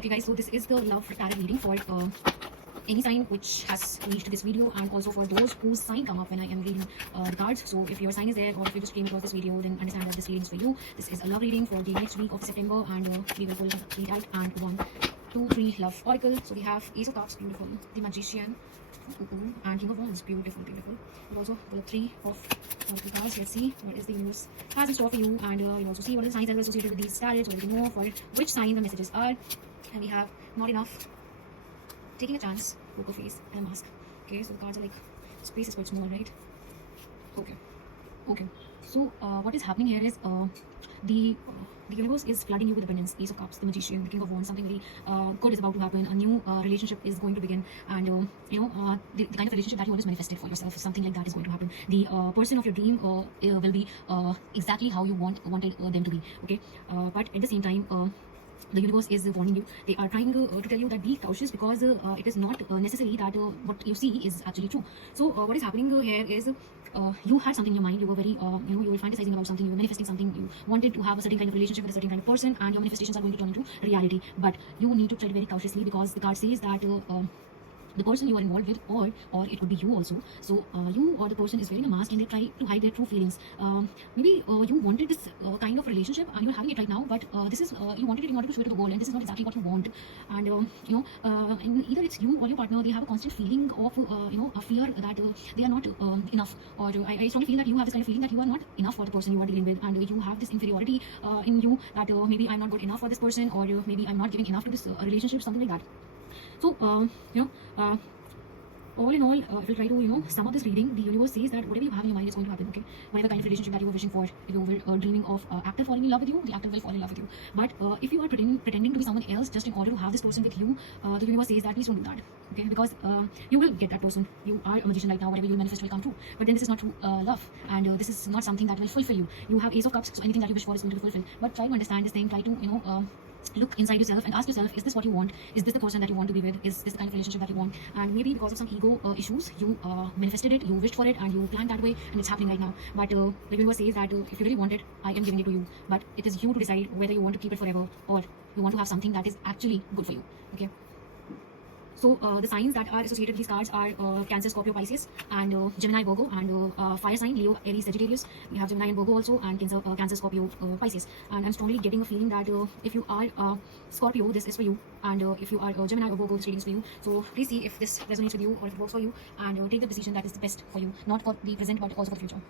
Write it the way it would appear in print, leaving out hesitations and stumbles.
Okay guys, so this is the love tarot reading for any sign which has reached this video, and also for those whose sign come up when I am reading the cards. So if your sign is there, or if you just came across this video, then understand that this reading is for you. This is a love reading for the next week of September, and we will pull three out and 1, 2, 3 love oracle. So we have Ace of Cups, beautiful, the Magician, and King of Wands, beautiful, beautiful. We'll also pull 3 of oracle cards. Let's see what is the universe has in store for you, and you'll also see what are the signs that are associated with these tarots, so you know for which sign the messages are. And we have not enough, taking a chance, poker face, and a mask. Okay, so the cards are like, space is quite small, right? Okay. So what is happening here is the universe is flooding you with abundance. Ace of Cups, the Magician, the King of Wands, something very good is about to happen. A new relationship is going to begin, and the kind of relationship that you always manifested for yourself, something like that is going to happen. The person of your dream will be exactly how you wanted them to be. Okay, but at the same time, the universe is warning you. They are trying to tell you that be cautious, because it is not necessary that what you see is actually true. So what is happening here is you had something in your mind. You were very you were fantasizing about something, you were manifesting something, you wanted to have a certain kind of relationship with a certain kind of person, and your manifestations are going to turn into reality. But you need to tread very cautiously, because the card says that the person you are involved with, or it could be you also. So you or the person is wearing a mask, and they try to hide their true feelings. Maybe you wanted this kind of relationship, and you're having it right now, but this is you wanted it in order to show it to the world, and this is not exactly what you want. And and either it's you or your partner, they have a constant feeling of a fear that they are not enough, or I strongly feel that you have this kind of feeling that you are not enough for the person you are dealing with, and you have this inferiority in you, that maybe I'm not good enough for this person, or maybe I'm not giving enough to this relationship, something like that. So all in all, if you try to sum up this reading, the universe says that whatever you have in your mind is going to happen. Okay, whatever kind of relationship that you were wishing for, if you were dreaming of actor falling in love with you, the actor will fall in love with you. But if you are pretending to be someone else just in order to have this person with you, the universe says that please don't do that. Okay, because you will get that person. You are a magician right now. Whatever you manifest will come true. But then this is not true love, and this is not something that will fulfill you. You have Ace of Cups, so anything that you wish for is going to be fulfilled. But try to understand this thing. Try to look inside yourself and ask yourself, is this what you want? Is this the person that you want to be with? Is this the kind of relationship that you want? And maybe because of some ego issues, you manifested it, you wished for it, and you planned that way, and it's happening right now. But the universe says that if you really want it, I am giving it to you. But it is you to decide whether you want to keep it forever, or you want to have something that is actually good for you. Okay. So the signs that are associated with these cards are Cancer, Scorpio, Pisces, and Gemini, Virgo, and fire sign Leo, Aries, Sagittarius. We have Gemini and Virgo also, and Cancer, Scorpio, Pisces. And I'm strongly getting a feeling that if you are Scorpio, this is for you, and if you are Gemini or Virgo, this reading is for you. So please see if this resonates with you, or if it works for you, and take the decision that is the best for you, not for the present but also for the future.